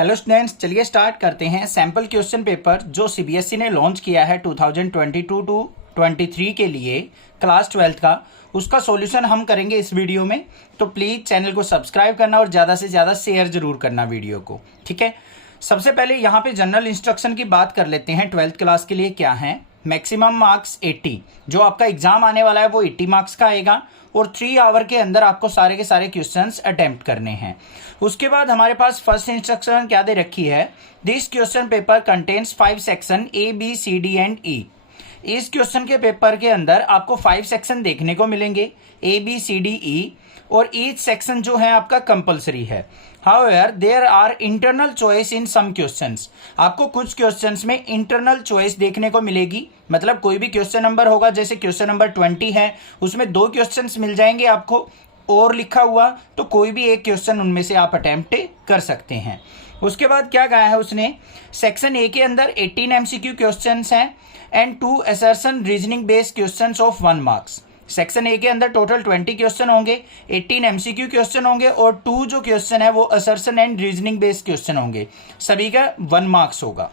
Hello students, चलिए start करते हैं सैम्पल क्वेश्चन पेपर जो सीबीएसई ने लॉन्च किया है 2022 टू 23 के लिए क्लास 12 का। उसका सॉल्यूशन हम करेंगे इस वीडियो में, तो प्लीज़ चैनल को सब्सक्राइब करना और ज़्यादा से ज़्यादा शेयर जरूर करना वीडियो को, ठीक है। सबसे पहले यहाँ पे जनरल इंस्ट्रक्शन की बात कर लेते हैं। 12th क्लास के लिए क्या है, मैक्सिमम मार्क्स 80, जो आपका एग्जाम आने वाला है वो 80 मार्क्स का आएगा और 3 आवर के अंदर आपको सारे के सारे क्वेश्चंस अटेम्प्ट करने हैं। उसके बाद हमारे पास फर्स्ट इंस्ट्रक्शन क्या दे रखी है, this question paper contains 5 section A B C D and E. इस क्वेश्चन के पेपर के अंदर आपको 5 सेक्शन देखने को मिलेंगे, ए बी सी डी ई, और ईच सेक्शन जो है आपका कंपलसरी है। However there are internal choice in some questions. आपको कुछ क्वेश्चंस में इंटरनल चॉइस देखने को मिलेगी, मतलब कोई भी क्वेश्चन नंबर होगा, जैसे क्वेश्चन नंबर 20 है, उसमें 2 क्वेश्चंस मिल जाएंगे आपको और लिखा हुआ, तो कोई भी एक क्वेश्चन उनमें से आप अटेम्प्ट कर सकते हैं। उसके बाद क्या कहा है उसने, सेक्शन ए के अंदर 18 एमसीक्यू क्वेश्चंस हैं and 2 assertion reasoning based questions of 1 marks. Section A के अंदर टोटल 20 क्वेश्चन होंगे, 18 एमसीक्यू क्वेश्चन होंगे और 2 जो क्वेश्चन है वो assertion and reasoning based question होंगे, सभी का 1 मार्क्स होगा।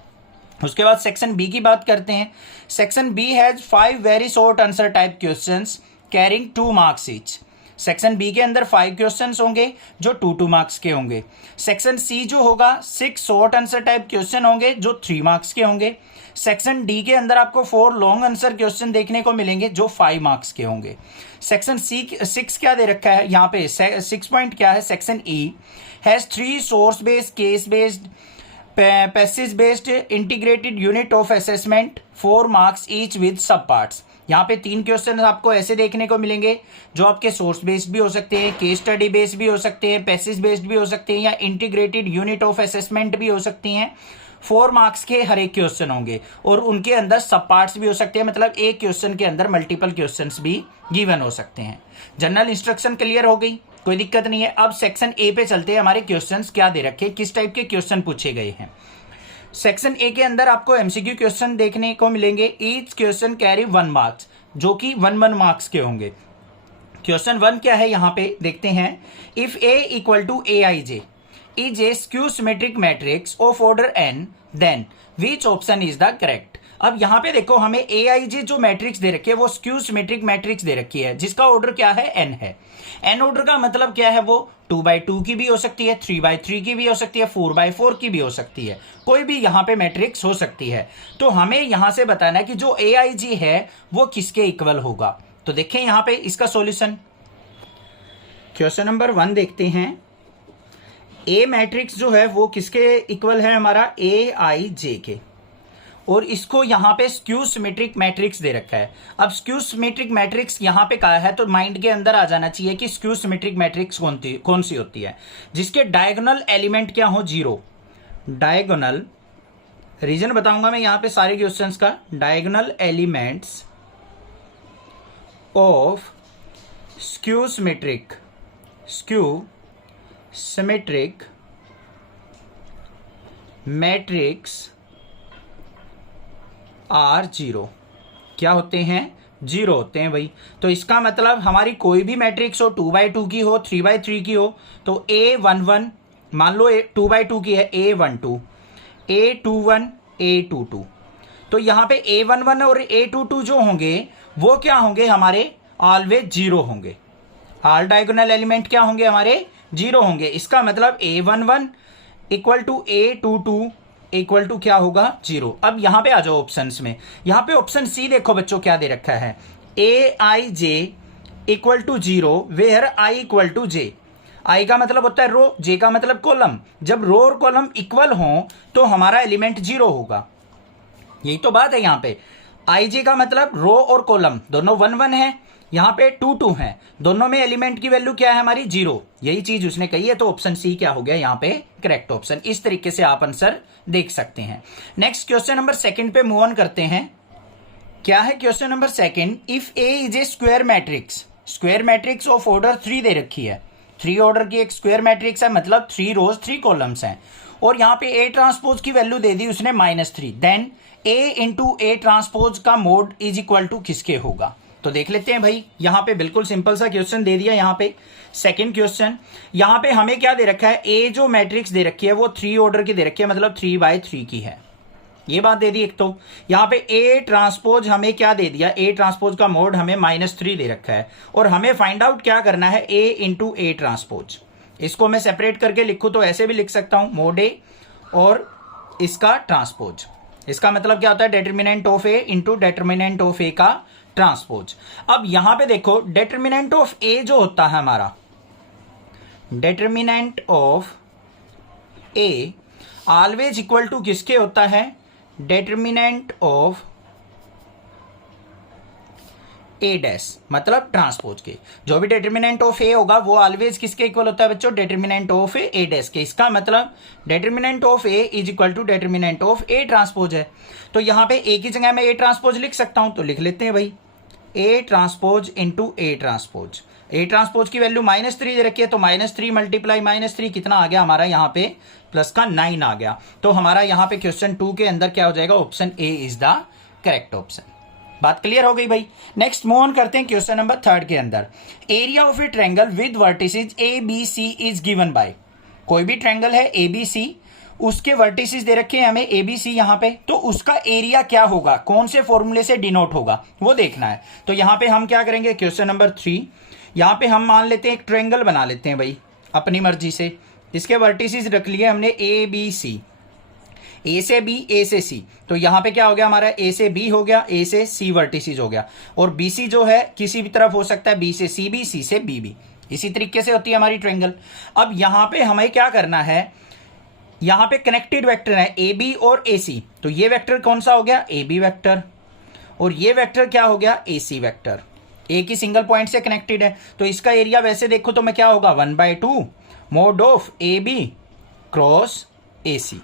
उसके बाद सेक्शन बी की बात करते हैं। Section B has 5 very short answer type questions carrying 2 marks each. Section B के अंदर 5 क्वेश्चंस होंगे जो 2 मार्क्स के होंगे। सेक्शन सी जो होगा 6 शॉर्ट आंसर टाइप क्वेश्चन होंगे जो 3 मार्क्स के होंगे। सेक्शन डी के अंदर आपको 4 लॉन्ग आंसर क्वेश्चन देखने को मिलेंगे जो 5 मार्क्स के होंगे। सेक्शन सी 6 क्या दे रखा है यहाँ पे, 6 पॉइंट क्या है, section E has 3 source based, case based, passage based integrated unit of assessment 4 marks each with सब पार्ट्स। यहाँ पे 3 क्वेश्चन आपको ऐसे देखने को मिलेंगे जो आपके सोर्स बेस्ड भी हो सकते हैं, केस स्टडी बेस्ड भी हो सकते हैं, पैसेज बेस्ड भी हो सकते हैं, या इंटीग्रेटेड यूनिट ऑफ असेसमेंट भी हो सकती हैं। 4 मार्क्स के हर एक क्वेश्चन होंगे और उनके अंदर सब पार्ट्स भी हो सकते हैं, मतलब एक क्वेश्चन के अंदर मल्टीपल क्वेश्चंस भी गिवन हो सकते हैं। जनरल इंस्ट्रक्शन क्लियर हो गई, कोई दिक्कत नहीं है। अब सेक्शन ए पे चलते हैं, हमारे क्वेश्चंस क्या दे रखे, किस टाइप के क्वेश्चन पूछे गए हैं। सेक्शन ए के अंदर आपको एमसीक्यू क्वेश्चन देखने को मिलेंगे, ईच क्वेश्चन कैरी 1 मार्क्स, जो कि 1 मार्क्स के होंगे। क्वेश्चन 1 क्या है यहाँ पे देखते हैं, if A equal to A I J is a skew symmetric matrix of order N, then which option is the correct. अब यहाँ पे देखो, हमें ए आई जे जो मैट्रिक्स दे रखी है वो स्क्यू सिमेट्रिक मैट्रिक्स दे रखी है, जिसका ऑर्डर क्या है, एन है। एन ऑर्डर का मतलब क्या है, वो 2x2 की भी हो सकती है, 3x3 की भी हो सकती है, 4x4 की भी हो सकती है, कोई भी यहाँ पे मैट्रिक्स हो सकती है। तो हमें यहाँ से बताना है कि जो ए आई जी है वो किसके इक्वल होगा। तो देखें यहाँ पे इसका सॉल्यूशन, क्वेश्चन नंबर 1 देखते हैं। ए मैट्रिक्स जो है वो किसके इक्वल है, हमारा ए आई जे के, और इसको यहाँ पे स्क्यू सिमेट्रिक मैट्रिक्स दे रखा है। अब स्क्यू सिमेट्रिक मैट्रिक्स यहाँ पे कहा है तो माइंड के अंदर आ जाना चाहिए कि स्क्यू सिमेट्रिक मैट्रिक्स कौन सी होती है, जिसके डायगोनल एलिमेंट क्या हो, 0। डायगोनल, रीजन बताऊंगा मैं यहाँ पे सारे क्वेश्चंस का। Diagonal elements of skew symmetric matrix are 0, क्या होते हैं, 0 होते हैं भाई। तो इसका मतलब हमारी कोई भी मैट्रिक्स हो, 2x2 की हो, 3x3 की हो, तो A11 मान लो 2x2 की है, A12, A21, A22, तो यहाँ पे A11 और A22 जो होंगे वो क्या होंगे, हमारे ऑलवेज 0 होंगे। ऑल डायगोनल एलिमेंट क्या होंगे, हमारे 0 होंगे। इसका मतलब A11 equal to A22 equal to क्या होगा, 0। अब यहां पे आ जाओ ऑप्शंस में, यहां पे ऑप्शन सी देखो बच्चों क्या दे रखा है, A I J equal to 0 where I equal to J. I का मतलब होता है रो, जे का मतलब कॉलम। जब रो और कॉलम इक्वल हो तो हमारा एलिमेंट 0 होगा, यही तो बात है। यहाँ पे आई जे का मतलब रो और कॉलम दोनों 1 1 है, यहाँ पे 2 2 है, दोनों में एलिमेंट की वैल्यू क्या है, हमारी 0। यही चीज उसने कही है, तो ऑप्शन सी क्या हो गया यहाँ पे करेक्ट ऑप्शन। इस तरीके से आप आंसर देख सकते हैं। नेक्स्ट क्वेश्चन नंबर 2 पे मूव ऑन करते हैं। क्या है question number 2, if A is a square matrix of order 3 दे रखी है, 3 ऑर्डर की एक स्क्वायर मैट्रिक्स है, मतलब 3 रोज 3 कॉलम्स हैं, और यहाँ पे ए ट्रांसपोज की वैल्यू दे दी उसने -3, then A into A transpose का मोड इज इक्वल टू किसके होगा। तो देख लेते हैं भाई, यहाँ पे बिल्कुल सिंपल सा क्वेश्चन दे दिया। यहाँ पे सेकंड क्वेश्चन, यहाँ पे हमें क्या दे रखा है, ए जो मैट्रिक्स दे रखी है वो 3 ऑर्डर की दे रखी है, मतलब 3/3 की है, ये बात दे दी एक। तो यहाँ पे ए ट्रांसपोज हमें क्या दे दिया, ए ट्रांसपोज का मोड हमें -3 दे रखा है, और हमें फाइंड आउट क्या करना है, ए इंटू ए ट्रांसपोज। इसको मैं सेपरेट करके लिखूं तो ऐसे भी लिख सकता हूं, मोड ए और इसका ट्रांसपोज। इसका मतलब क्या होता है, determinant of A into determinant of A का ट्रांसपोज। अब यहां पे देखो, डेटर्मिनेंट ऑफ ए जो होता है हमारा, determinant of A always equal to किसके होता है, डेटर्मिनेंट ऑफ ए डैश, मतलब ट्रांसपोज के। जो भी डेटर्मिनेंट ऑफ ए होगा वो ऑलवेज किसके इक्वल होता है बच्चों, डेटर्मिनेंट ऑफ ए डैश के। इसका मतलब determinant of A is equal to determinant of A transpose है। तो यहां पे ए की जगह मैं ए ट्रांसपोज लिख सकता हूं, तो लिख लेते हैं भाई, A transpose into A transpose. A transpose की वैल्यू -3 दे रखी है, तो -3 मल्टीप्लाई -3 कितना आ गया हमारा, यहाँ पे प्लस का 9 आ गया। तो हमारा यहाँ पे क्वेश्चन 2 के अंदर क्या हो जाएगा, option A is the correct option. बात क्लियर हो गई भाई। नेक्स्ट मूव ऑन करते हैं क्वेश्चन नंबर 3 के अंदर। Area of a triangle with vertices A B C is given by, कोई भी ट्रायंगल है ए बी सी, उसके वर्टिसेस दे रखे हैं हमें ए बी सी यहाँ पे, तो उसका एरिया क्या होगा, कौन से फॉर्मूले से डिनोट होगा वो देखना है। तो यहाँ पे हम क्या करेंगे, क्वेश्चन नंबर 3, यहाँ पे हम मान लेते हैं एक ट्रायंगल बना लेते हैं भाई अपनी मर्जी से। इसके वर्टिसेस रख लिए हमने ए बी सी, ए से बी, ए से सी, तो यहां पे क्या हो गया हमारा, ए से बी हो गया, ए से सी वर्टिसेस हो गया, और बी सी जो है किसी भी तरफ हो सकता है, बी से सी बी, सी से बी बी, इसी तरीके से होती है हमारी ट्रायंगल। अब यहां पे हमें क्या करना है, यहां पे कनेक्टेड वेक्टर है ए बी और ए सी, तो ये वेक्टर कौन सा हो गया, ए बी वेक्टर, और ये वेक्टर क्या हो गया, ए सी वेक्टर, एक ही सिंगल पॉइंट से कनेक्टेड है। तो इसका एरिया वैसे देखो तो मैं क्या होगा, 1/2 mod of A B cross A C,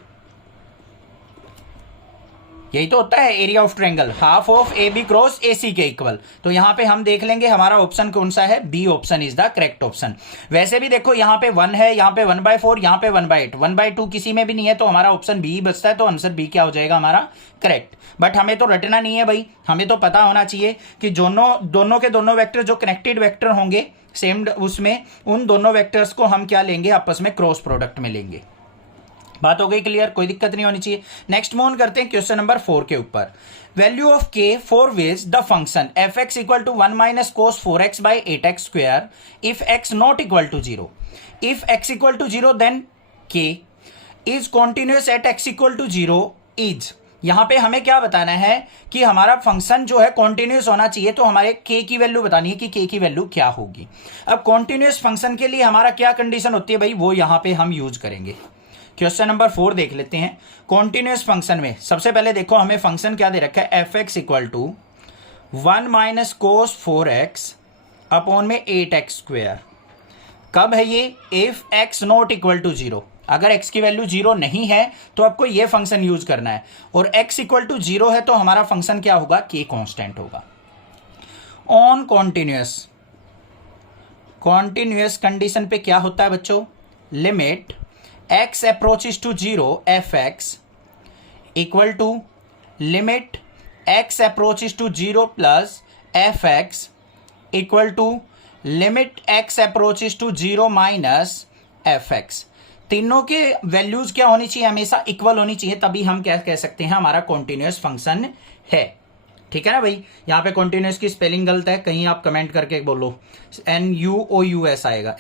यही तो होता है area of triangle, half of A B cross A C के इक्वल। तो यहां पे हम देख लेंगे हमारा ऑप्शन कौन सा है, B option is the correct option. वैसे भी देखो यहाँ पे 1 है, यहाँ पे 1/4, यहाँ पे 1/8, 1/2 किसी में भी नहीं है, तो हमारा ऑप्शन बी बचता है, तो आंसर बी क्या हो जाएगा हमारा, करेक्ट। बट हमें तो रटना नहीं है भाई, हमें तो पता होना चाहिए कि दोनों के दोनों वेक्टर जो कनेक्टेड वेक्टर होंगे सेम उसमें, उन दोनों वेक्टर्स को हम क्या लेंगे, आपस में क्रॉस प्रोडक्ट में लेंगे। बात हो गई क्लियर, कोई दिक्कत नहीं होनी चाहिए। नेक्स्ट मूव ऑन करते हैं क्वेश्चन नंबर 4 के ऊपर। Value of K for which the function F X equal to 1 minus cos 4x by 8x square if X not equal to 0, if X equal to 0 then K is continuous at X equal to 0 is. यहां पे हमें क्या बताना है कि हमारा function जो है कॉन्टिन्यूस होना चाहिए, तो हमारे के की वैल्यू बतानी है कि के की वैल्यू क्या होगी। अब कॉन्टिन्यूस फंक्शन के लिए हमारा क्या कंडीशन होती है भाई, वो यहां पे हम यूज करेंगे। क्वेश्चन नंबर 4 देख लेते हैं। कॉन्टिन्यूस फंक्शन में सबसे पहले देखो हमें फंक्शन क्या दे रखा है, F X equal to 1 minus cos 4x upon में 8x स्क्वायर। कब है ये, if x not equal to 0, अगर x की वैल्यू 0 नहीं है तो आपको ये फंक्शन यूज करना है, और x इक्वल टू 0 है तो हमारा फंक्शन क्या होगा, k कांस्टेंट होगा। ऑन कॉन्टिन्यूस कंडीशन पे क्या होता है बच्चों, limit x approaches to 0 fx equal to limit x approaches to 0 plus fx equal to limit x approaches to 0 minus fx। तीनों के वैल्यूज क्या होनी चाहिए, हमेशा इक्वल होनी चाहिए, तभी हम क्या कह सकते हैं हमारा कॉन्टिन्यूस फंक्शन है। ठीक है ना भाई। यहाँ पे कॉन्टिन्यूस की स्पेलिंग गलत है, कहीं आप कमेंट करके बोलो, NUOUS आएगा,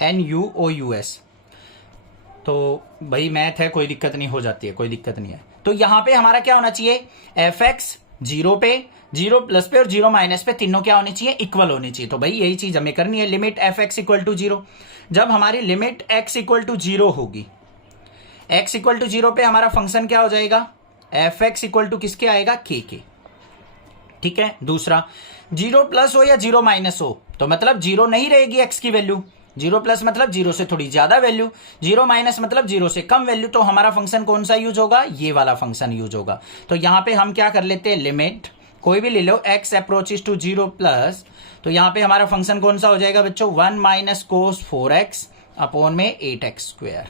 NUOUS। तो भाई मैथ है, कोई दिक्कत नहीं, हो जाती है, कोई दिक्कत नहीं है। तो यहां पे हमारा क्या होना चाहिए, एफ एक्स 0 पे, 0 प्लस पे और 0 माइनस पे, तीनों क्या होनी चाहिए, इक्वल होनी चाहिए। तो भाई यही चीज हमें करनी है, limit F X equal to 0। जब हमारी लिमिट एक्स इक्वल टू 0 होगी, एक्स इक्वल टू 0 पे हमारा फंक्शन क्या हो जाएगा, एफ एक्स इक्वल टू किसके आएगा, के। ठीक है। दूसरा, 0 प्लस हो या 0 माइनस हो, तो मतलब 0 नहीं रहेगी एक्स की वैल्यू, 0 प्लस मतलब 0 से थोड़ी ज्यादा वैल्यू, 0 माइनस मतलब 0 से कम वैल्यू, तो हमारा फंक्शन कौन सा यूज होगा, ये वाला फंक्शन यूज होगा। तो यहां पे हम क्या कर लेते हैं, लिमिट कोई भी ले लो, x अप्रोचेस टू 0 प्लस, तो यहां पे हमारा फंक्शन कौन सा हो जाएगा बच्चों, 1 माइनस कोस 4x अपॉन में 8x स्क्वायर।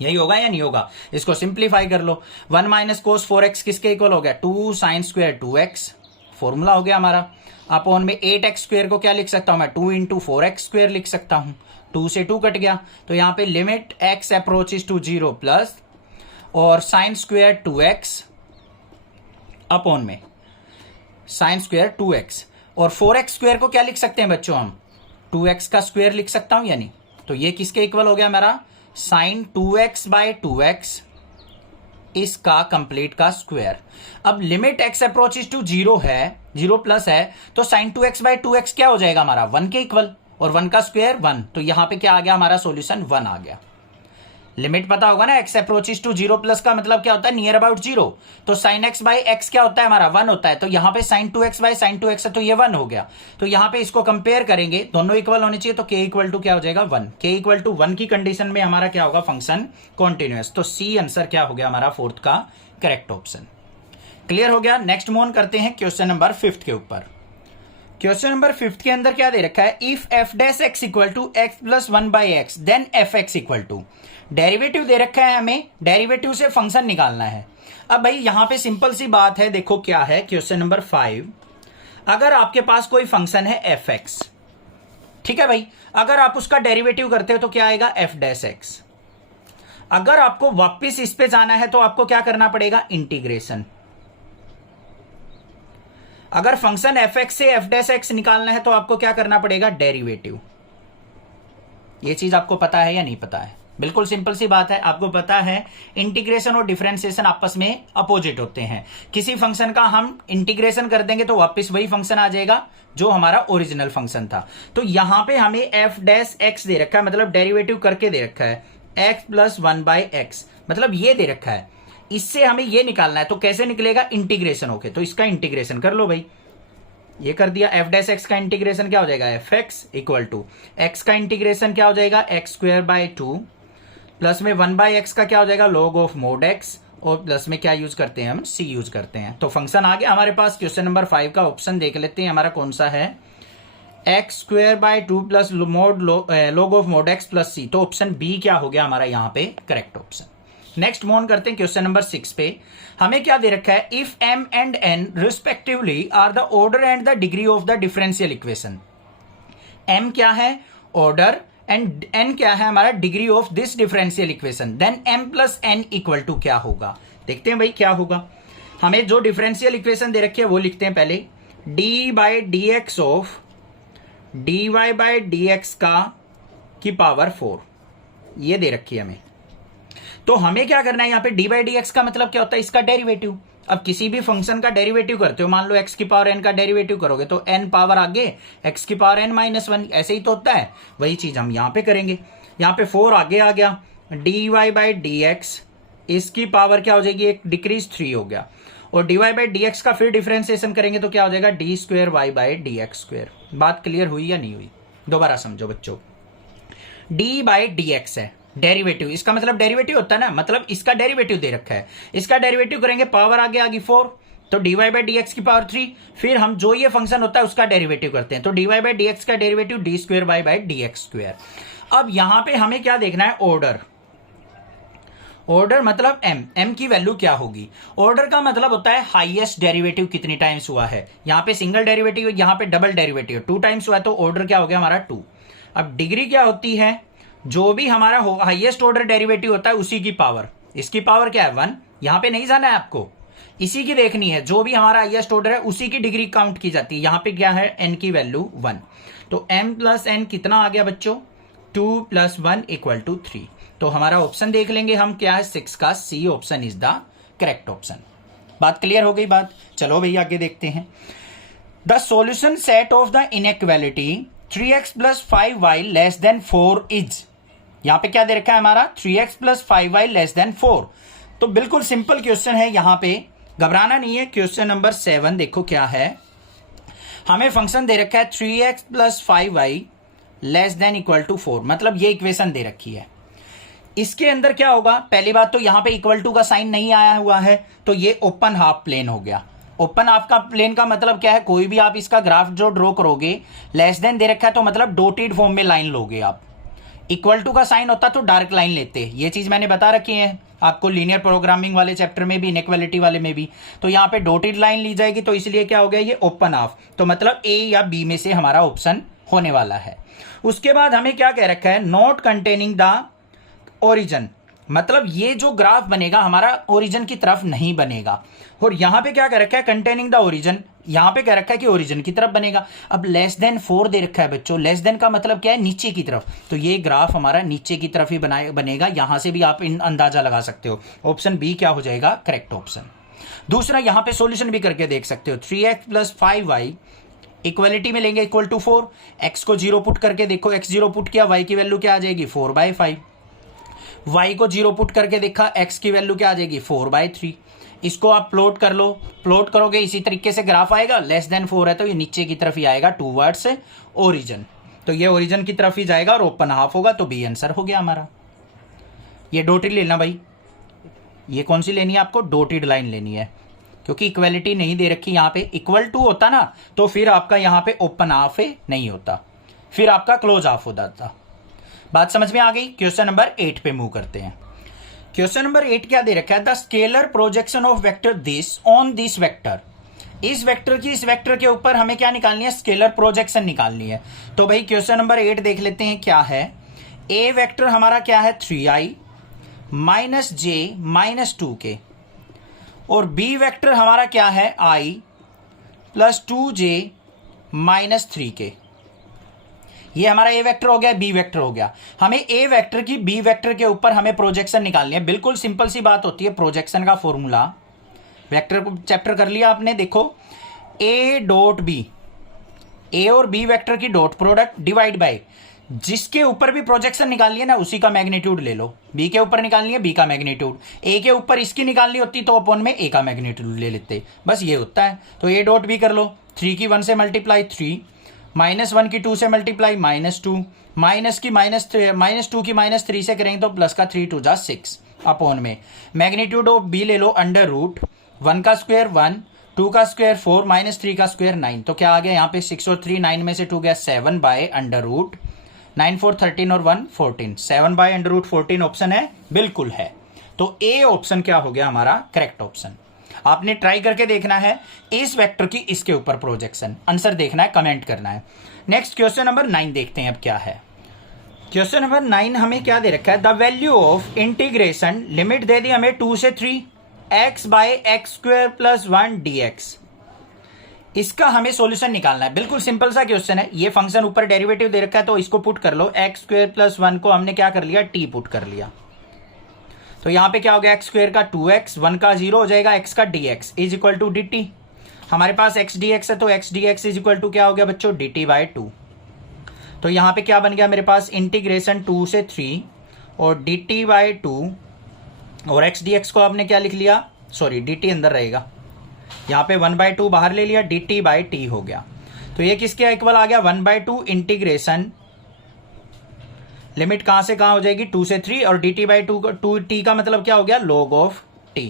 यही होगा या नहीं होगा, इसको सिंप्लीफाई कर लो। 1 माइनस कोस 4x किसके इक्वल हो गया, 2 साइन स्क्वायर 2x, फॉर्मूला हो गया हमारा। अपॉन में 8x स्क्वायर को क्या लिख सकता हूं मैं, 2 इंटू 4x स्क्वायर लिख सकता हूं। 2 से 2 कट गया, तो यहां पे limit x approaches to 0 plus और साइन स्क्वायर 2x अपॉन में साइन स्क्वायर 2x, और 4x स्क्वायर को क्या लिख सकते हैं बच्चों हम, 2x का स्क्वायर लिख सकता हूं यानी। तो ये किसके इक्वल हो गया मेरा, साइन 2x बाय 2x इसका कंप्लीट का स्क्वायर। अब लिमिट x अप्रोचेस टू 0 है, 0 प्लस है, तो साइन 2x बाय 2x क्या हो जाएगा हमारा, 1 के इक्वल, और 1 का स्क्वायर 1। तो यहां पे क्या आ गया हमारा सॉल्यूशन 1 आ गया। लिमिट पता होगा ना, x अप्रोचेस टू 0 प्लस का मतलब क्या होता है, नियर अबाउट 0। तो साइन x बाय x क्या होता है हमारा, 1 होता है। तो यहां पे sign 2x by sine 2x है, तो ये 1 हो गया। तो यहां पे इसको कंपेयर करेंगे, दोनों इक्वल होने चाहिए, तो k इक्वल टू क्या हो जाएगा 1। k इक्वल टू 1 की कंडीशन में हमारा क्या होगा, फंक्शन कॉन्टिन्यूअस। तो सी आंसर क्या हो गया हमारा, फोर्थ का करेक्ट ऑप्शन। क्लियर हो गया। नेक्स्ट मूव ऑन करते हैं क्वेश्चन नंबर 5 के ऊपर। क्वेश्चन नंबर 5 के अंदर क्या दे रखा है, if F dash X equal to X plus 1 by X then F X equal to, derivative दे रखा है, हमें डेरिवेटिव से फंक्शन निकालना है। अब भाई यहां पे सिंपल सी बात है, देखो क्या है क्वेश्चन नंबर 5, अगर आपके पास कोई फंक्शन है एफ एक्स, ठीक है भाई, अगर आप उसका डेरिवेटिव करते हो तो क्या आएगा, एफ डैश एक्स। अगर आपको वापिस इस पे जाना है तो आपको क्या करना पड़ेगा, इंटीग्रेशन। अगर फंक्शन एफ एक्स से एफ डैश एक्स निकालना है तो आपको क्या करना पड़ेगा, डेरिवेटिव। ये चीज आपको पता है या नहीं पता है, बिल्कुल सिंपल सी बात है, आपको पता है इंटीग्रेशन और डिफरेंशिएशन आपस में अपोजिट होते हैं। किसी फंक्शन का हम इंटीग्रेशन कर देंगे तो वापस वही फंक्शन आ जाएगा जो हमारा ओरिजिनल फंक्शन था। तो यहां पे हमें एफ डैश एक्स दे रखा है, मतलब डेरिवेटिव करके दे रखा है, एक्स प्लस 1 बाई एक्स, मतलब ये दे रखा है, इससे हमें ये निकालना है। तो कैसे निकलेगा, इंटीग्रेशन होके। तो इसका इंटीग्रेशन कर लो भाई, ये कर दिया। एफ डैश एक्स का इंटीग्रेशन क्या हो जाएगा, F X equal to X का इंटीग्रेशन क्या हो जाएगा, एक्स स्क्वायर बाय 2 प्लस में 1 बाई एक्स का क्या हो जाएगा, लॉग ऑफ मोड एक्स, और प्लस में क्या यूज करते हैं हम, सी यूज करते हैं। तो फंक्शन आ गया हमारे पास। क्वेश्चन नंबर 5 का ऑप्शन देख लेते हैं, हमारा कौन सा है, X square by 2 plus mod log of mod X plus C. तो ऑप्शन बी क्या हो गया हमारा यहाँ पे correct option. Next move on करते हैं क्वेश्चन नंबर 6 पे। हमें क्या दे रखा है, if m and n respectively are the order and the degree of the differential equation. m क्या है, ऑर्डर, एंड n क्या है हमारा, degree of this differential equation. Then m plus n equal to क्या होगा, देखते हैं भाई क्या होगा। हमें जो डिफरेंशियल इक्वेशन दे रखी है वो लिखते हैं पहले, D by D X of D Y by D X का की पावर 4, ये दे रखी है हमें। तो हमें क्या करना है यहाँ पे, डी बाई डी एक्स का मतलब क्या होता है, इसका डेरिवेटिव। अब किसी भी फंक्शन का डेरिवेटिव करते हो, मान लो एक्स की पावर एन का डेरिवेटिव करोगे तो एन पावर आगे एक्स की पावर एन माइनस 1, ऐसे ही तो होता है। वही चीज हम यहाँ पे करेंगे। यहाँ पे 4 आगे आ गया, D Y by D X, इसकी पावर क्या हो जाएगी, एक डिक्रीज 3 हो गया, और D Y by D X का फिर डिफरेंशिएशन करेंगे तो क्या हो जाएगा, D square Y by D X square. बात क्लियर हुई या नहीं हुई, दोबारा समझो बच्चों। डी बाई डी एक्स है डेरिवेटिव, इसका मतलब डेरिवेटिव होता है ना, मतलब इसका डेरिवेटिव दे रखा है, इसका डेरिवेटिव करेंगे, पावर आगे आ गई 4, तो D Y by D X की पावर 3, फिर हम जो ये फंक्शन होता है उसका डेरिवेटिव करते हैं, तो D Y by D X का derivative D square Y by D X square. अब यहां पे हमें क्या देखना है, ऑर्डर। ऑर्डर मतलब m की वैल्यू क्या होगी। ऑर्डर का मतलब होता है हाईएस्ट डेरिवेटिव कितनी टाइम्स हुआ है। यहाँ पे सिंगल डेरिवेटिव, यहाँ पे डबल डेरिवेटिव 2 टाइम्स हुआ है, तो ऑर्डर क्या हो गया हमारा 2। अब डिग्री क्या होती है, जो भी हमारा हाईएस्ट ऑर्डर डेरिवेटिव होता है उसी की पावर, इसकी पावर क्या है 1, यहां पे नहीं जाना है आपको, इसी की देखनी है, जो भी हमारा हाईएस्ट ऑर्डर है उसी की डिग्री काउंट की जाती है। यहां पे क्या है, n की वैल्यू 1, तो m प्लस n कितना आ गया बच्चों, 2 प्लस 1 इक्वल टू 3। तो हमारा ऑप्शन देख लेंगे हम, क्या है 6 का C option is the correct option. बात क्लियर हो गई बात, चलो भैया आगे देखते हैं। The solution set of the inequality 3x plus 5y less than 4 is, यहां पे क्या दे रखा है हमारा, 3x plus 5y less than 4। तो बिल्कुल सिंपल क्वेश्चन है, यहां पे घबराना नहीं है। क्वेश्चन नंबर 7 देखो क्या है, हमें फंक्शन दे रखा है 3x plus 5y less than equal to 4, मतलब ये इक्वेशन दे रखी है। इसके अंदर क्या होगा, पहली बात तो यहां पे इक्वल टू का साइन नहीं आया हुआ है, तो ये ओपन हाफ प्लेन हो गया। ओपन हाफ का प्लेन का मतलब क्या है, कोई भी आप इसका ग्राफ जो ड्रॉ करोगे, लेस देन दे रखा है तो मतलब डॉटेड फॉर्म में लाइन लोगे आप। इक्वल टू का साइन होता तो डार्क लाइन लेते, ये चीज मैंने बता रखी है आपको लीनियर प्रोग्रामिंग वाले चैप्टर में भी, इनइक्वालिटी वाले में भी। तो यहाँ पे डॉटेड लाइन ली जाएगी, तो इसलिए क्या हो गया ये ओपन हाफ, तो मतलब ए या बी में से हमारा ऑप्शन होने वाला है। उसके बाद हमें क्या कह रखा है, नॉट कंटेनिंग द ओरिजिन, मतलब ये जो ग्राफ बनेगा हमारा ओरिजिन की तरफ नहीं बनेगा। और यहां पे क्या कह रखा है, कंटेनिंग द ओरिजिन, यहां पे कह रखा है कि ओरिजिन की तरफ बनेगा। अब लेस देन 4 दे रखा है बच्चों, लेस देन का मतलब क्या है, नीचे की तरफ, तो ये ग्राफ हमारा नीचे की तरफ ही बनेगा। यहां से भी आप अंदाजा लगा सकते हो, ऑप्शन बी क्या हो जाएगा, करेक्ट ऑप्शन। दूसरा यहां पे सॉल्यूशन भी करके देख सकते हो, 3x प्लस 5y इक्वलिटी में लेंगे इक्वल टू 4, x को 0 पुट करके देखो, x 0 पुट किया, y की वैल्यू क्या आ जाएगी 4/5, y को 0 पुट करके देखा, x की वैल्यू क्या आ जाएगी 4/3। इसको आप प्लॉट कर लो, प्लॉट करोगे इसी तरीके से ग्राफ आएगा, लेस देन 4 है तो ये नीचे की तरफ ही आएगा टूवर्ड्स ओरिजिन, तो ये ओरिजिन की तरफ ही जाएगा और ओपन हाफ होगा, तो बी आंसर हो गया हमारा। ये डॉटेड लेना भाई, ये कौन सी लेनी है आपको, डॉटेड लाइन लेनी है, क्योंकि इक्वलिटी नहीं दे रखी। यहाँ पे इक्वल टू होता ना तो फिर आपका यहाँ पे ओपन हाफ नहीं होता, फिर आपका क्लोज हाफ हो जाता। बात समझ में आ गई। क्वेश्चन नंबर 8 पे मूव करते हैं। क्वेश्चन नंबर 8 क्या दे रखा है, the scalar projection of vector this on this vector, इस वेक्टर की इस वेक्टर के ऊपर हमें क्या निकालनी है, स्केलर प्रोजेक्शन निकालनी है। तो भाई क्वेश्चन नंबर 8 देख लेते हैं क्या है। ए वेक्टर हमारा क्या है 3i माइनस जे माइनस 2k, और बी वेक्टर हमारा क्या है i plus 2j minus 3k। ये हमारा ए वेक्टर हो गया, बी वेक्टर हो गया। हमें ए वेक्टर की बी वेक्टर के ऊपर हमें प्रोजेक्शन निकालनी है। बिल्कुल सिंपल सी बात होती है, प्रोजेक्शन का फॉर्मूला, वेक्टर को चैप्टर कर लिया आपने, देखो ए डॉट बी, ए और बी वेक्टर की डॉट प्रोडक्ट डिवाइड बाय जिसके ऊपर भी प्रोजेक्शन निकालनी है ना उसी का मैग्नीट्यूड ले लो। बी के ऊपर निकालनी है बी का मैग्नीट्यूड, ए के ऊपर इसकी निकालनी होती तो अपॉन में ए का मैग्नीट्यूड ले लेते, बस ये होता है। तो ए डॉट बी कर लो, 3 की 1 से मल्टीप्लाई 3, -1 की 2 से मल्टीप्लाई -2, माइनस की -2 की -3 से करेंगे तो प्लस का 3 2 जा 6 अपॉन में मैग्नीट्यूड ऑफ बी ले लो अंडर रूट 1 का स्क्वायर 1, 2 का स्क्वायर 4, -3 का स्क्वायर 9। तो क्या आ गया यहाँ पे 6 और 3 9 में से 2 गया 7 बाय अंडर रूट 9 4 13 और 1 14, 7 बाय अंडर रूट 14 ऑप्शन है, बिल्कुल है। तो ए ऑप्शन क्या हो गया हमारा, करेक्ट ऑप्शन। आपने ट्राई करके देखना है इस वेक्टर की इसके ऊपर प्रोजेक्शन, आंसर देखना है, कमेंट करना है। नेक्स्ट क्वेश्चन नंबर 9 देखते हैं अब क्या है। क्वेश्चन नंबर 9 हमें क्या दे रखा है, the value of integration, limit दे दी हमें 2 से 3 x by X square plus 1 dx, इसका हमें सॉल्यूशन निकालना है। बिल्कुल सिंपल सा क्वेश्चन है। ये फंक्शन ऊपर डेरिवेटिव दे रखा है तो इसको पुट कर लो, एक्स स्क्वायर प्लस 1 को हमने क्या कर लिया, टी पुट कर लिया। तो यहां पे क्या हो गया, एक्स स्क्वायर का 2x, 1 का 0 हो जाएगा, x का dx is equal to dt। हमारे पास x dx है तो x dx is equal to क्या हो गया बच्चों, dt बाय 2। तो यहां पे क्या बन गया मेरे पास, इंटीग्रेशन 2 से 3 और dt बाय 2, और x dx को आपने क्या लिख लिया, सॉरी dt अंदर रहेगा, यहाँ पे 1/2 बाहर ले लिया, dt बाय t हो गया। तो ये किसके इक्वल आ गया, 1/2 इंटीग्रेशन, लिमिट कहां से कहां हो जाएगी 2 से 3, और dt बाई 2t का मतलब क्या हो गया, log ऑफ t,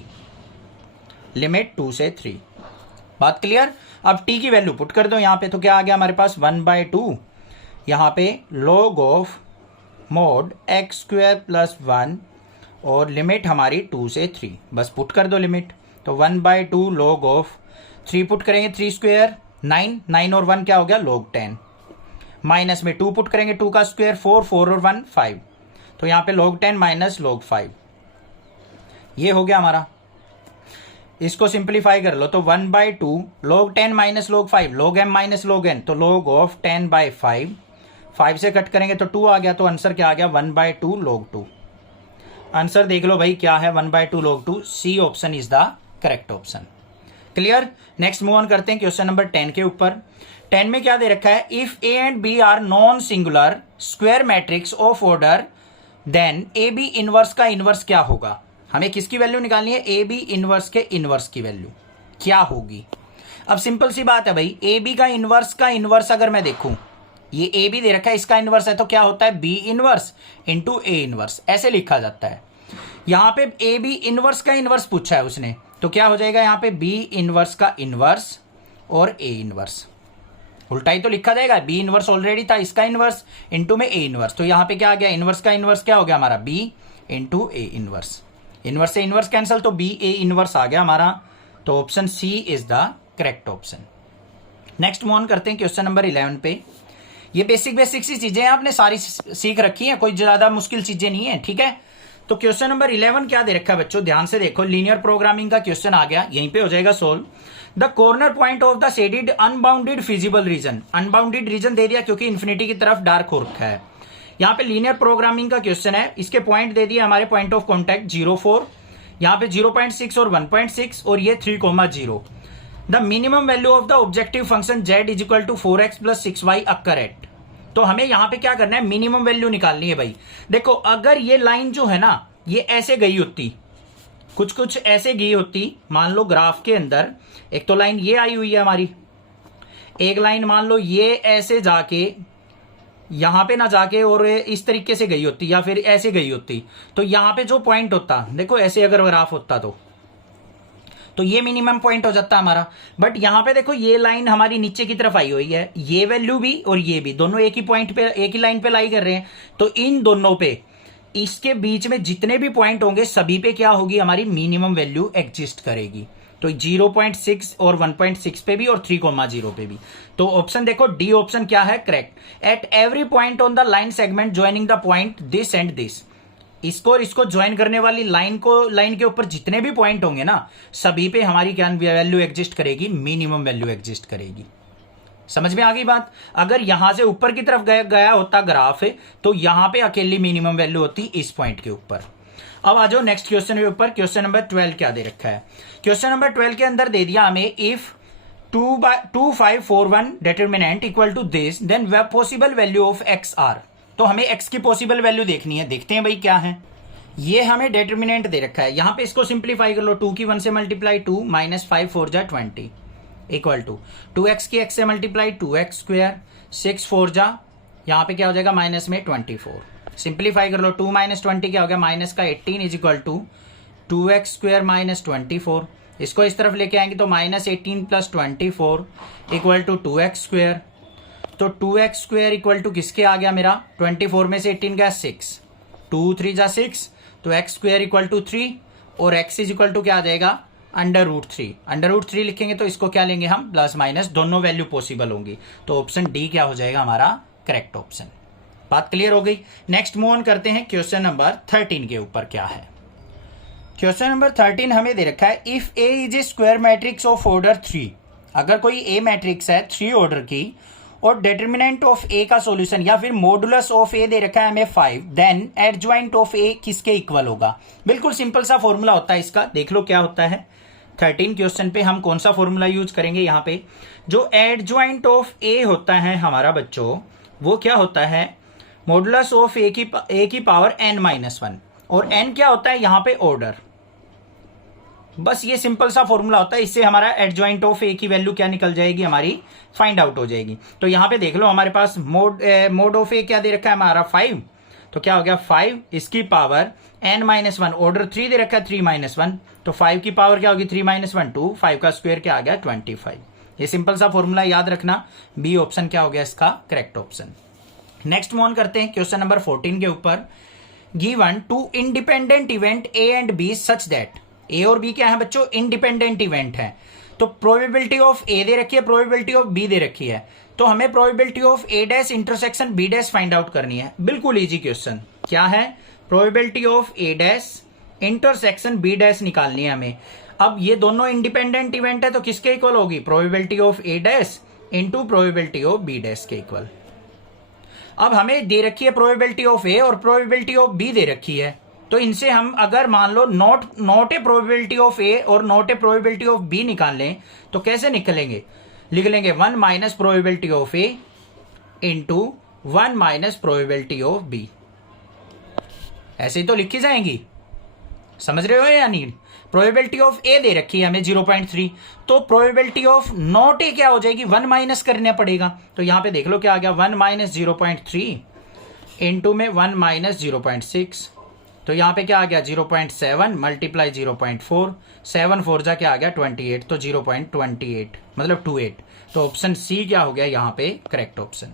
लिमिट 2 से 3। बात क्लियर। अब t की वैल्यू पुट कर दो यहाँ पे, तो क्या आ गया हमारे पास 1/2, यहाँ पे log of mod x square plus 1, और लिमिट हमारी 2 से 3, बस पुट कर दो लिमिट। तो 1/2 log ऑफ 3 पुट करेंगे 3 स्क्वायर 9, 9 और 1 क्या हो गया log 10, माइनस में 2 पुट करेंगे 2 का स्क्वायर 4, 4 और 1 5, तो यहाँ पे log 10 माइनस log 5, ये हो गया हमारा। इसको सिंप्लीफाई कर लो तो 1/2 log 10 minus log 5, log m minus log n, तो log ऑफ 10/5, 5 से कट करेंगे तो 2 आ गया, तो आंसर क्या आ गया 1/2 log 2। आंसर देख लो भाई क्या है, 1/2 log 2, C option is the correct option. Clear. Next move on करते हैं क्वेश्चन नंबर 10 के ऊपर। 10 में क्या दे रखा है, if A and B are non singular square matrix of order then A B inverse का इनवर्स क्या होगा। हमें किसकी वैल्यू निकालनी है, ए बी इनवर्स के इनवर्स की वैल्यू क्या होगी। अब सिंपल सी बात है भाई, ए बी का इनवर्स अगर मैं देखूं, ये ए बी दे रखा है, इसका इनवर्स है तो क्या होता है B inverse into A inverse, ऐसे लिखा जाता है। यहां पे ए बी इनवर्स का इनवर्स पूछा है उसने, तो क्या हो जाएगा यहाँ पे बी इनवर्स का इनवर्स और ए इनवर्स, उल्टा ही तो लिखा जाएगा, बी इनवर्स ऑलरेडी था, इसका इनवर्स इंटू में ए इनवर्स, तो यहाँ पे क्या आ गया, इनवर्स का इनवर्स क्या हो गया हमारा, B into A inverse, inverse से इनवर्स कैंसिल, तो बी ए इनवर्स आ गया हमारा, तो option C is the correct option. Next move on करते हैं क्वेश्चन नंबर 11 पे। ये बेसिक सी चीजें आपने सारी सीख रखी हैं, कोई ज्यादा मुश्किल चीजें नहीं है, ठीक है। तो क्वेश्चन नंबर 11 क्या दे रखा है बच्चों, ध्यान से देखो, लीनियर प्रोग्रामिंग का क्वेश्चन आ गया, यहीं पे हो जाएगा solve. The corner point of the shaded unbounded feasible region, unbounded region दे दिया क्योंकि इन्फिनिटी की तरफ डार्क हो रखा है। यहाँ पे लीनियर प्रोग्रामिंग का क्वेश्चन है, इसके पॉइंट दे दिए हमारे पॉइंट ऑफ कॉन्टैक्ट 0.4, यहाँ पे 0.6 और 1.6 और ये 3,0। The minimum value of the objective function z is equal to 4x plus 6y occur at. तो हमें यहाँ पे क्या करना है, मिनिमम वैल्यू निकालनी है भाई। देखो अगर ये लाइन जो है ना ये ऐसे गई होती, कुछ ऐसे गई होती, मान लो ग्राफ के अंदर एक तो लाइन ये आई हुई है हमारी, एक लाइन मान लो ये ऐसे जाके यहां पे ना जाके और इस तरीके से गई होती या फिर ऐसे गई होती, तो यहां पे जो पॉइंट होता, देखो ऐसे अगर ग्राफ होता तो ये मिनिमम पॉइंट हो जाता हमारा। बट यहां पे देखो ये लाइन हमारी नीचे की तरफ आई हुई है, ये वैल्यू भी और ये भी दोनों एक ही पॉइंट पे, एक ही लाइन पे लाई कर रहे हैं, तो इन दोनों पे, इसके बीच में जितने भी पॉइंट होंगे सभी पे क्या होगी, हमारी मिनिमम वैल्यू एग्जिस्ट करेगी। तो 0.6 और 1.6 पे भी और 3,0 पे भी। तो ऑप्शन देखो डी ऑप्शन क्या है, correct. At every point on the line segment joining the point this and this, इसको और इसको ज्वाइन करने वाली लाइन को, लाइन के ऊपर जितने भी पॉइंट होंगे ना सभी पे हमारी क्या वैल्यू एग्जिस्ट करेगी, मिनिमम वैल्यू एग्जिस्ट करेगी। समझ में आ गई बात। अगर यहां से ऊपर की तरफ गया होता ग्राफ तो यहां पे अकेली मिनिमम वैल्यू होती इस पॉइंट के ऊपर। अब आ जाओ नेक्स्ट क्वेश्चन के ऊपर। क्वेश्चन नंबर 12 क्या दे रखा है, क्वेश्चन नंबर 12 के अंदर दे दिया हमें, if 2541 determinant equal to this then possible value of X are. तो हमें एक्स की पॉसिबल वैल्यू देखनी है, देखते हैं भाई क्या है। ये हमें डिटरमिनेंट दे रखा है, यहां पे इसको सिंप्लीफाई कर लो, 2 की 1 से मल्टीप्लाई 2 माइनस 5 4 जा 20 इक्वल टू 2x की x से मल्टीप्लाई 2x स्क्वायर, 6 4 जा, यहां पे क्या हो जाएगा माइनस में 24, सिंप्लीफाई कर लो, 2 माइनस 20 क्या हो गया माइनस का 18 is equal to 2x square minus 24, इसको इस तरफ लेके आएंगे तो minus 18 plus 24 equal to 2x square. तो 2x स्क्वायर इक्वल टू किसके आ गया मेरा, 24 में से 18 गया 6, 2 3 जा 6, तो x स्क्वायर इक्वल टू 3 और x इज इक्वल टू क्या आ जाएगा √3। √3 लिखेंगे तो इसको क्या लेंगे हम, प्लस माइनस, दोनों वैल्यू पॉसिबल होंगी, तो ऑप्शन डी क्या हो जाएगा हमारा करेक्ट ऑप्शन। बात क्लियर हो गई। नेक्स्ट मूव ऑन करते हैं क्वेश्चन नंबर 13 के ऊपर क्या है। क्वेश्चन नंबर 13 हमें दे रखा है, if A is a square matrix of order 3, अगर कोई ए मैट्रिक्स है 3 ऑर्डर की और डिटरमिनेंट ऑफ ए का सॉल्यूशन या फिर मॉडुलस ऑफ ए दे रखा है हमें 5, देन एडजॉइंट ऑफ ए किसके इक्वल होगा। बिल्कुल सिंपल सा फॉर्मूला होता है इसका, देख लो क्या होता है। 13 क्वेश्चन पे हम कौन सा फॉर्मूला यूज करेंगे, यहाँ पे जो एडजॉइंट ऑफ ए होता है हमारा बच्चों, वो क्या होता है, मॉडुलस ऑफ ए की पावर n-1, और n क्या होता है यहाँ पे ऑर्डर। बस ये सिंपल सा फॉर्मूला होता है, इससे हमारा एडजॉइंट ऑफ ए की वैल्यू क्या निकल जाएगी, हमारी फाइंड आउट हो जाएगी। तो यहाँ पे देख लो हमारे पास मोड ऑफ ए क्या दे रखा है हमारा 5, तो क्या हो गया 5 इसकी पावर n-1, ऑर्डर 3 दे रखा है 3-1, तो 5 की पावर क्या होगी 3-1 2, 5 का स्क्वायर क्या आ गया 25। ये सिंपल सा फॉर्मूला याद रखना, बी ऑप्शन क्या हो गया इसका correct option. Next move on करते हैं क्वेश्चन नंबर 14 के ऊपर। Given 2 independent event A and B such that, A और बी क्या है बच्चों, इंडिपेंडेंट इवेंट है। तो प्रोबेबिलिटी ऑफ ए दे रखी है, प्रोबेबिलिटी ऑफ बी दे रखी है, तो हमें probability of A dash intersection B dash find out करनी है। बिल्कुल इजी क्वेश्चन, क्या है, probability of A dash intersection B dash निकालनी है हमें। अब ये दोनों इंडिपेंडेंट इवेंट है तो किसके इक्वल होगी, probability of A dash into probability of B dash के इक्वल। अब हमें दे रखी है प्रोबेबिलिटी ऑफ ए और प्रोबेबिलिटी ऑफ बी दे रखी है, तो इनसे हम अगर मान लो not A probability of A और not A probability of B निकाल लें तो कैसे निकलेंगे, लिख लेंगे 1 minus probability of A into 1 minus probability of B, ऐसे ही तो लिखी जाएंगी। समझ रहे हो या नहीं। प्रोबेबिलिटी ऑफ ए दे रखी है हमें 0.3, तो प्रोबेबिलिटी ऑफ नॉट ए क्या हो जाएगी, 1 माइनस करना पड़ेगा। तो यहां पे देख लो क्या आ गया 1 माइनस 0.3 इंटू में 1 माइनस 0.6, तो यहाँ पे क्या आ गया 0.7 मल्टीप्लाई 0.4, 7 4 जा क्या आ गया 28, तो 0.28 मतलब 28। तो ऑप्शन सी क्या हो गया यहाँ पे करेक्ट ऑप्शन।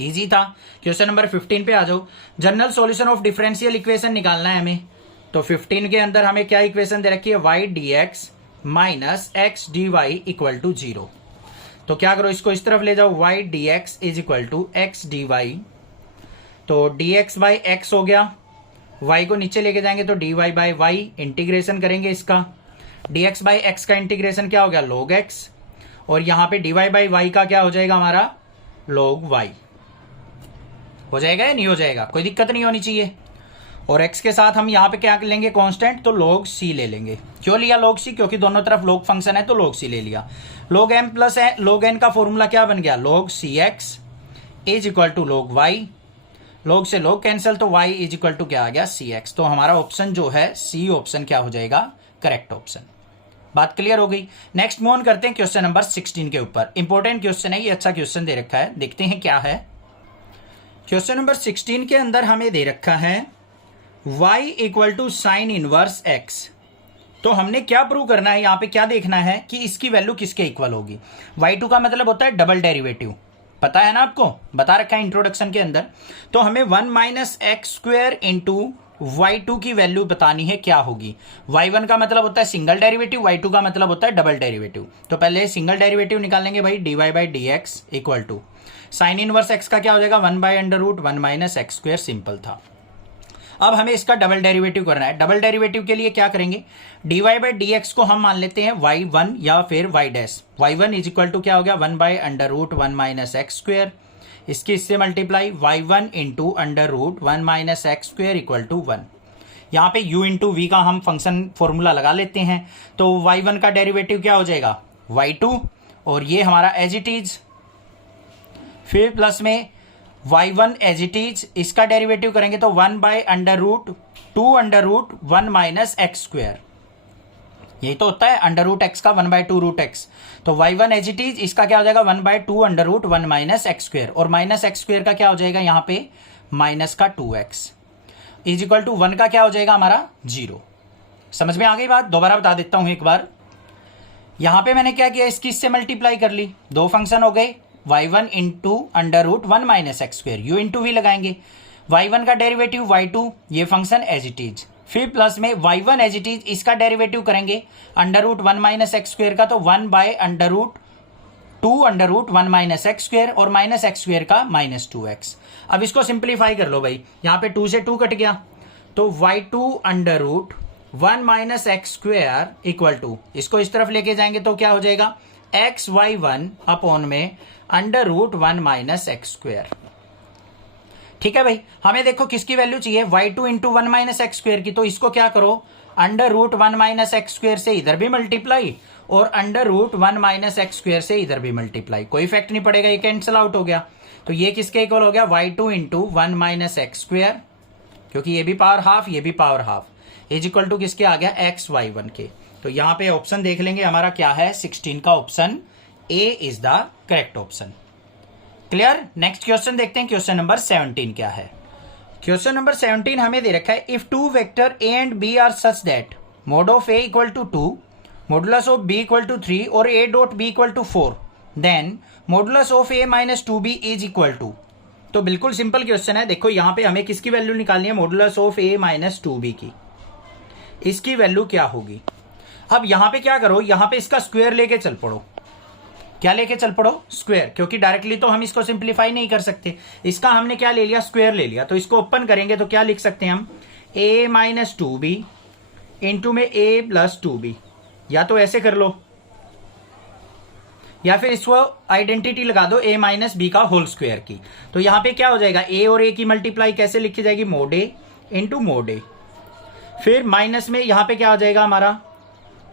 इजी था। क्वेश्चन नंबर 15 पे आ जाओ। General solution of differential equation निकालना है हमें। तो 15 के अंदर हमें क्या इक्वेशन दे रखी है, y dx minus X D Y equal to 0। तो क्या करो, इसको इस तरफ ले जाओ, y dx is equal to X D Y. तो dx बाई एक्स हो गया, y को नीचे लेके जाएंगे तो dy बाई वाई, इंटीग्रेशन करेंगे इसका। dx बाई एक्स का इंटीग्रेशन क्या हो गया log x, और यहां पे dy बाई वाई का क्या हो जाएगा हमारा log y। हो जाएगा या नहीं हो जाएगा, कोई दिक्कत नहीं होनी चाहिए। और x के साथ हम यहाँ पे क्या लेंगे कांस्टेंट, तो log c ले लेंगे। क्यों लिया log c, क्योंकि दोनों तरफ log फंक्शन है तो log c ले लिया। log m प्लस है, log n का फॉर्मूला क्या बन गया log cx is equal to log y। log से log कैंसिल तो y इज इक्वल टू क्या आ गया cx। तो हमारा ऑप्शन जो है सी ऑप्शन क्या हो जाएगा करेक्ट ऑप्शन। बात क्लियर हो गई। नेक्स्ट मूव ऑन करते हैं क्वेश्चन नंबर 16 के ऊपर। इंपॉर्टेंट क्वेश्चन है ये, अच्छा क्वेश्चन दे रखा है, देखते हैं क्या है। क्वेश्चन नंबर 16 के अंदर हमें दे रखा है y equal to sine inverse x। तो हमने क्या प्रूव करना है, यहाँ पे क्या देखना है कि इसकी वैल्यू किसके इक्वल होगी। y2 का मतलब होता है डबल डेरिवेटिव, पता है ना आपको, बता रखा है इंट्रोडक्शन के अंदर। तो हमें 1 minus X square into y2 की वैल्यू बतानी है क्या होगी। y1 का मतलब होता है सिंगल डेरिवेटिव, y2 का मतलब होता है डबल डेरिवेटिव। तो पहले सिंगल डेरिवेटिव निकालेंगे भाई, dy by D X equal to sine inverse x का क्या हो जाएगा 1 by under root 1 minus X square, simple था। अब हमें इसका डबल डेरिवेटिव करना है। डबल डेरिवेटिव के लिए क्या करेंगे, dy बाई डी एक्स को हम मान लेते हैं y1 या फिर y dash. y1 is equal to क्या हो गया 1 by under root 1 minus X square, इसकी इससे multiply y1 into under root 1 minus X square equal to 1। यहाँ पे u इंटू वी का हम फंक्शन फॉर्मूला लगा लेते हैं। तो y1 का डेरिवेटिव क्या हो जाएगा y2, और ये हमारा एज इट इज, फिर प्लस में y1 एज इट इज, इसका डेरिवेटिव करेंगे तो 1 by under root 2 under root 1 minus X square, यही तो होता है अंडर रूट एक्स का 1 बाई 2 रूट एक्स। तो y1 एज इट इज, इसका क्या हो जाएगा 1 by 2 under root 1 minus X square, और माइनस एक्स स्क्वायर का क्या हो जाएगा यहाँ पे माइनस का 2x इज इक्वल टू 1 का क्या हो जाएगा हमारा 0। समझ में आ गई बात, दोबारा बता देता हूं एक बार। यहां पे मैंने क्या किया, इसकी इससे मल्टीप्लाई कर ली, दो फंक्शन हो गए y1 into under root 1 minus X square, U into V लगाएंगे, y1 का डेरिवेटिव y2, ये फंक्शन एज इट इज, फिर प्लस में y1 एज इट इज, इसका डेरिवेटिव करेंगे under root 1 minus X square का, तो 1 by under root 2 under root 1 minus X square, और माइनस एक्स स्क्वायर का माइनस 2x। अब इसको सिंप्लीफाई कर लो भाई, यहाँ पे 2 से 2 कट गया, तो y2 under root 1 minus X square equal to, इसको इस तरफ लेके जाएंगे तो क्या हो जाएगा xy1 अपॉन में under root 1 minus X square. ठीक है भाई, हमें देखो किसकी वैल्यू चाहिए y2 into 1 minus X square की, तो इसको क्या करो under root 1 minus X square से इधर भी मल्टीप्लाई, और under root 1 minus X square से इधर भी मल्टीप्लाई, कोई इफेक्ट नहीं पड़ेगा, ये कैंसिल आउट हो गया। तो ये किसके इक्वल हो गया y2 into 1 minus X square, क्योंकि ये भी पावर हाफ ये भी power half, is equal to किसके आ गया xy1 के। तो यहाँ पे ऑप्शन देख लेंगे हमारा क्या है 16 का option A is the correct option. Clear. Next question देखते हैं, क्वेश्चन नंबर 17 क्या है। क्वेश्चन नंबर 17 हमें दे रखा है if two vector A and B are such that mod of A equal to 2, modulus of B equal to 3 और A dot B equal to 4, then modulus of A minus 2b is equal to. तो बिल्कुल simple question है, देखो यहाँ पे हमें किसकी value निकालनी है modulus of A minus 2b की, इसकी वैल्यू क्या होगी। अब यहां पे क्या करो, यहां पे इसका स्क्वायर लेके चल पड़ो, क्या लेके चल पड़ो स्क्वायर, क्योंकि डायरेक्टली तो हम इसको सिंप्लीफाई नहीं कर सकते, इसका हमने क्या ले लिया स्क्वायर ले लिया। तो इसको ओपन करेंगे तो क्या लिख सकते हैं हम a माइनस 2b इंटू में a प्लस 2b, या तो ऐसे कर लो या फिर इसको आइडेंटिटी लगा दो a माइनस बी का होल स्क्वायर की। तो यहां पे क्या हो जाएगा a और a की मल्टीप्लाई कैसे लिखी जाएगी mode a into mode a, फिर माइनस में यहां पे क्या हो जाएगा हमारा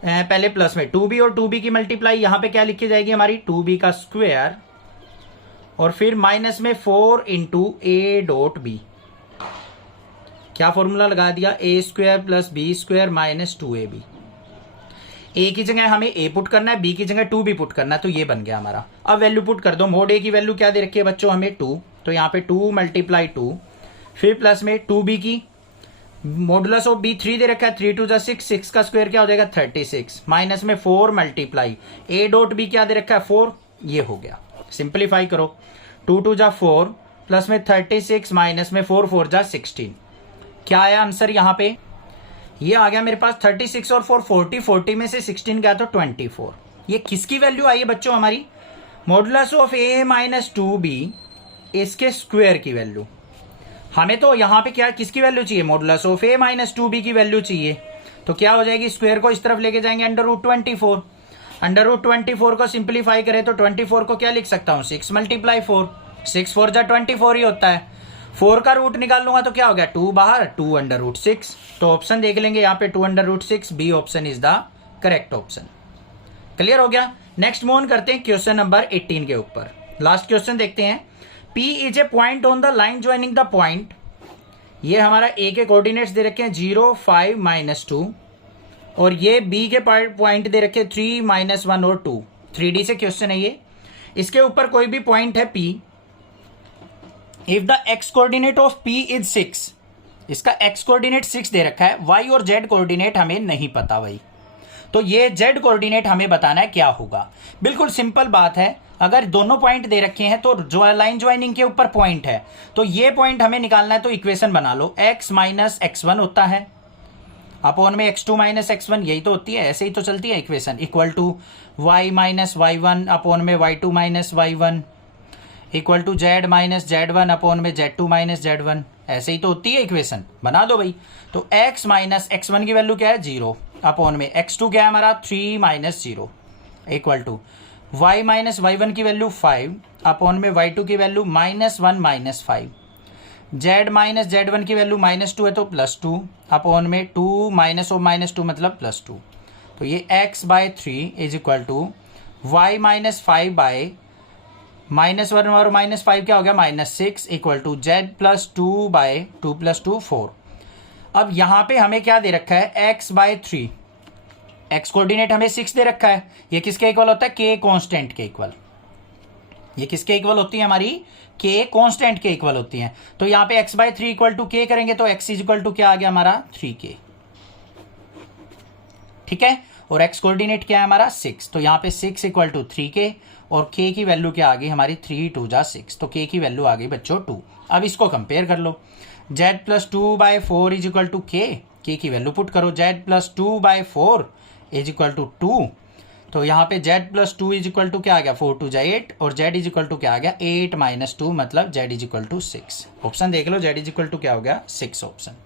पहले प्लस में 2b और 2b की मल्टीप्लाई यहां पे क्या लिखी जाएगी हमारी 2b का स्क्वायर, और फिर माइनस में 4 इंटू ए डॉट बी, क्या फॉर्मूला लगा दिया A square plus B square minus 2ab। A की जगह हमें ए पुट करना है, बी की जगह 2b पुट करना है, तो ये बन गया हमारा। अब वैल्यू पुट कर दो, मोड ए की वैल्यू क्या दे रखी है बच्चों हमें 2, तो यहाँ पे 2 मल्टीप्लाई 2, फिर प्लस में 2b की मॉडुलस ऑफ बी 3 दे रखा है, 3 2 जा 6, 6 का स्क्वायर क्या हो जाएगा 36, माइनस में 4 मल्टीप्लाई ए डॉट बी क्या दे रखा है 4, ये हो गया। सिंप्लीफाई करो, 2 2 जा 4 प्लस में 36 माइनस में 4 4 जा 16, क्या आया आंसर यहाँ पे, ये आ गया मेरे पास 36 और 4 40, 40 में से 16 गया तो 24। ये किसकी वैल्यू आई है बच्चों हमारी, modulus of A minus 2b इसके स्क्वायर की वैल्यू। हमें तो यहाँ पे क्या किसकी वैल्यू चाहिए, modulus of A minus 2b की वैल्यू चाहिए। तो क्या हो जाएगी, स्क्वायर को इस तरफ लेके जाएंगे √24, √24 को सिंप्लीफाई करें तो 24 को क्या लिख सकता हूँ 6 मल्टीप्लाई 4, 6 4 जा 24 ही होता है। 4 का रूट निकाल लूंगा तो क्या हो गया 2 बाहर, 2 √6। तो ऑप्शन देख लेंगे यहाँ पे 2 √6, B option is the correct option. Clear हो गया। नेक्स्ट मूव ऑन करते हैं क्वेश्चन नंबर 18 के ऊपर। लास्ट क्वेश्चन देखते हैं। P is a point on the line joining the point, ये हमारा A के कोऑर्डिनेट्स दे रखे हैं 0 5 -2 और ये B के पॉइंट दे रखे 3 -1 और 2। 3D से क्वेश्चन है ये। इसके ऊपर कोई भी पॉइंट है P, if the x coordinate of P is 6, इसका x कोऑर्डिनेट 6 दे रखा है, y और z कोऑर्डिनेट हमें नहीं पता भाई, तो ये z कोऑर्डिनेट हमें बताना है क्या होगा। बिल्कुल सिंपल बात है, अगर दोनों पॉइंट दे रखे हैं तो जो लाइन ज्वाइनिंग के ऊपर पॉइंट है तो ये पॉइंट हमें निकालना है, तो इक्वेशन बना लो, x माइनस x1 होता है अपॉन में x2 माइनस x1, यही तो होती है, ऐसे ही तो चलती है equation, equal to y minus y1 upon में y2 minus y1 equal to z minus z1 upon में z2 माइनस z1, ऐसे ही तो होती है इक्वेशन, बना दो भाई। तो x माइनस x1 की वैल्यू क्या है 0 अपॉन में x2 क्या है हमारा 3 minus 0 equal to y minus y1 की वैल्यू 5 अपॉन में y2 की value -1 minus 5, z minus z1 की वैल्यू -2 है तो +2 अपॉन में 2 माइनस और -2 मतलब +2। तो ये x/3 is equal to y minus 5 by -1 और -5 क्या हो गया -6 equal to z plus 2 by 2 + 2 4। अब यहाँ पे हमें क्या दे रखा है x/3, x कोऑर्डिनेट हमें 6 दे रखा है, ये किसके इक्वल होता है k कांस्टेंट के इक्वल, ये किसके इक्वल होती है हमारी k कांस्टेंट के इक्वल होती हैं। तो यहाँ पे x/3 इक्वल टू k करेंगे तो x इज इक्वल टू क्या आ गया हमारा 3k, ठीक है, और x कोऑर्डिनेट क्या है हमारा 6, तो यहाँ पे 6 इक्वल टू 3k और k की वैल्यू क्या आ गई हमारी 3 2 जा 6, तो k की वैल्यू आ गई बच्चों 2। अब इसको कंपेयर कर लो, z plus 2/4 is equal to k की वैल्यू पुट करो, z plus 2/4 is equal to 2, तो यहाँ पे z plus 2 is equal to क्या आ गया 4 2 जा 8 और z इज इक्वल टू क्या आ गया 8 माइनस 2 मतलब z is equal to 6। Option देख लो, z इज इक्वल टू क्या हो गया 6 ऑप्शन।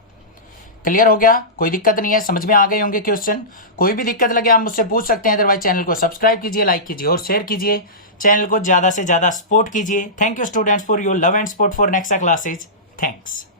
क्लियर हो गया, कोई दिक्कत नहीं है, समझ में आ गए होंगे क्वेश्चन। कोई भी दिक्कत लगे आप मुझसे पूछ सकते हैं, अदरवाइज चैनल को सब्सक्राइब कीजिए, लाइक कीजिए और शेयर कीजिए, चैनल को ज्यादा से ज्यादा सपोर्ट कीजिए। Thank you students for your love and support for next classes. Thanks.